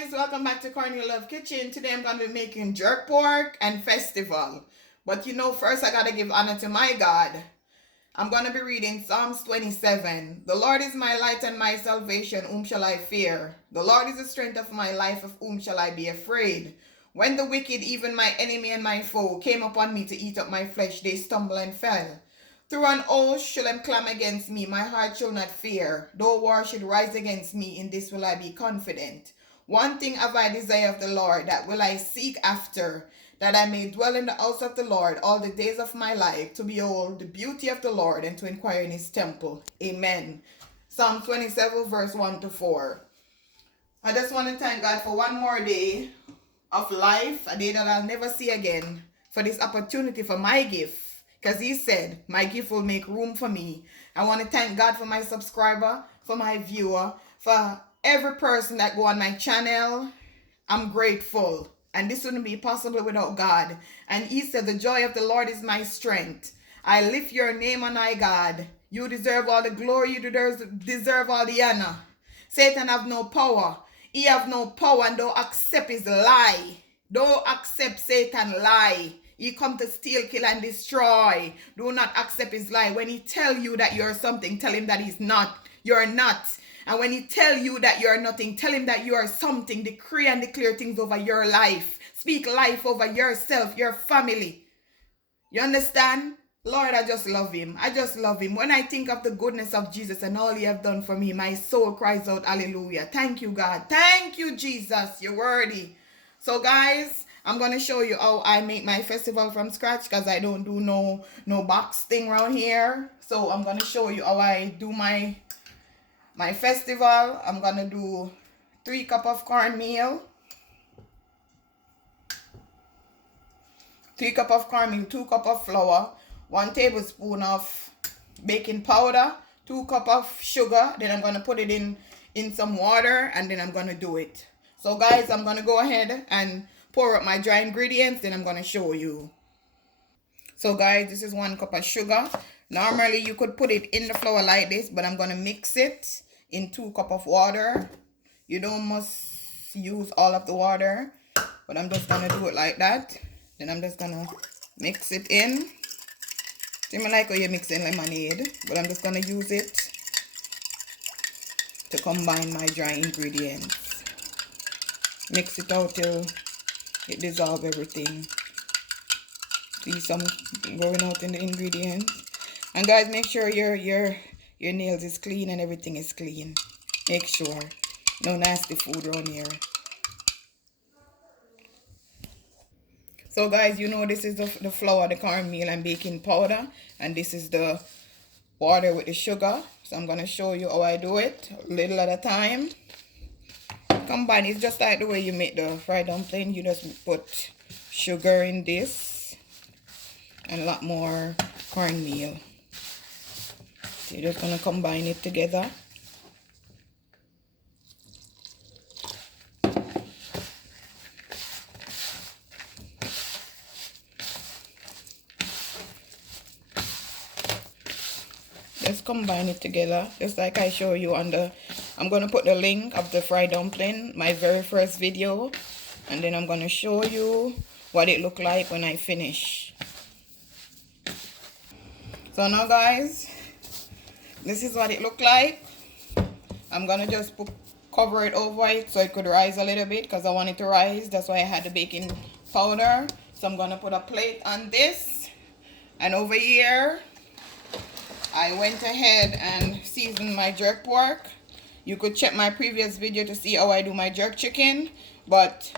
guys, welcome back to Cornelialove Kitchen. Today I'm going to be making jerk pork and festival. But first I got to give honor to my God. I'm going to be reading Psalms 27. The Lord is my light and my salvation, whom shall I fear? The Lord is the strength of my life, of whom shall I be afraid? When the wicked, even my enemy and my foe, came upon me to eat up my flesh, they stumbled and fell. Through an oath shall them climb against me, my heart shall not fear. Though war should rise against me, in this will I be confident. One thing have I desire of the Lord, that will I seek after, that I may dwell in the house of the Lord all the days of my life, to behold the beauty of the Lord, and to inquire in his temple. Amen. Psalm 27 verse 1 to 4. I just want to thank God for one more day of life, a day that I'll never see again, for this opportunity for my gift. Because he said, my gift will make room for me. I want to thank God for my subscriber, for my viewer, for every person that go on my channel. I'm grateful. And this wouldn't be possible without God. And he said, the joy of the Lord is my strength. I lift your name on high, God. You deserve all the glory. You deserve all the honor. Satan have no power. He have no power, and don't accept his lie. Don't accept Satan's lie. He come to steal, kill, and destroy. Do not accept his lie. When he tell you that you're something, tell him that he's not. You're not. And when he tell you that you're nothing, tell him that you are something. Decree and declare things over your life. Speak life over yourself, your family. You understand? Lord, I just love him. I just love him. When I think of the goodness of Jesus and all he have done for me, my soul cries out, hallelujah. Thank you, God. Thank you, Jesus. You're worthy. So, guys, I'm going to show you how I make my festival from scratch, because I don't do no box thing around here. So, I'm going to show you how I do my festival. I'm going to do 3 cups of cornmeal. 3 cups of cornmeal, 2 cups of flour, 1 tablespoon of baking powder, 2 cups of sugar. Then I'm going to put it in some water, and then I'm going to do it. So guys, I'm going to go ahead and pour up my dry ingredients, then I'm going to show you. So guys, this is 1 cup of sugar. Normally you could put it in the flour like this, but I'm going to mix it in 2 cups of water. You don't must use all of the water, but I'm just going to do it like that. Then I'm just going to mix it in. You may like how you mix in lemonade, but I'm just going to use it to combine my dry ingredients. Mix it out till it dissolves everything. See some going out in the ingredients. And guys, make sure your nails is clean and everything is clean. Make sure. No nasty food around here. So guys, this is the flour, the cornmeal and baking powder. And this is the water with the sugar. So I'm going to show you how I do it. A little at a time. Combine. It's just like the way you make the fried dumpling. You just put sugar in this. And a lot more cornmeal. So you're just going to combine it together. Just combine it together, just like I show you on the, I'm going to put the link of the fried dumpling, my very first video, and then I'm going to show you what it look like when I finish. So now guys, this is what it look like. I'm going to just cover it over it so it could rise a little bit, because I want it to rise. That's why I had the baking powder. So I'm going to put a plate on this, and over here I went ahead and seasoned my jerk pork. You could check my previous video to see how I do my jerk chicken. But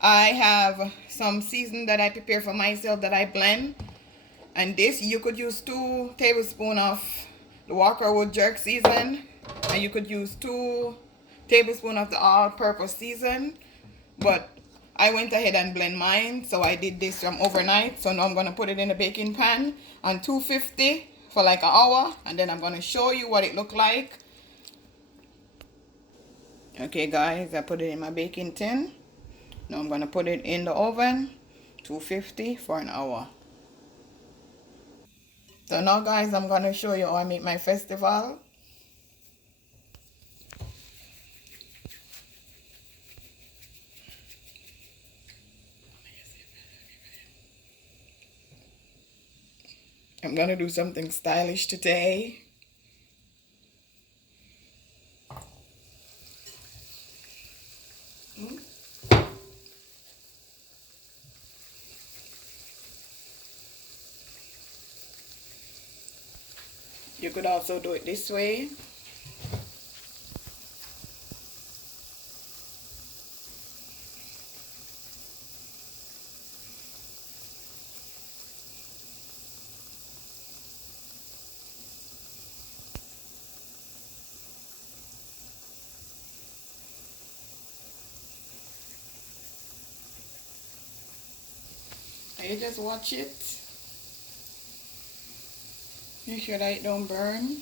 I have some seasoning that I prepare for myself that I blend. And this, you could use 2 tablespoons of the Walker Wood jerk season. And you could use 2 tablespoons of the all-purpose season. But I went ahead and blend mine. So I did this from overnight. So now I'm going to put it in a baking pan on 250. For like an hour, and then I'm going to show you what it look like. Okay guys, I put it in my baking tin. Now I'm going to put it in the oven, 250 for an hour. So now guys, I'm going to show you how I make my festival. I'm gonna do something stylish today. You could also do it this way. And you just watch it. Make sure that it don't burn.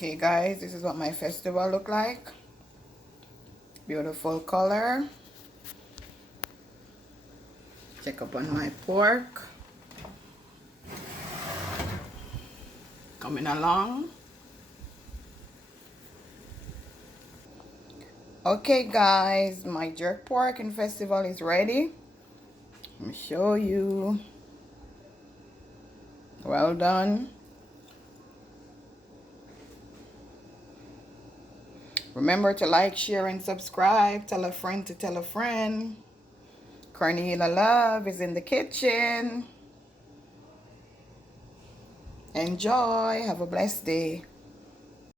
Okay guys, this is what my festival look like. Beautiful color. Check up on my pork. Coming along. Okay guys, my jerk pork and festival is ready. Let me show you. Well done. Remember to like, share, and subscribe. Tell a friend to tell a friend. Cornelia Love is in the kitchen. Enjoy. Have a blessed day.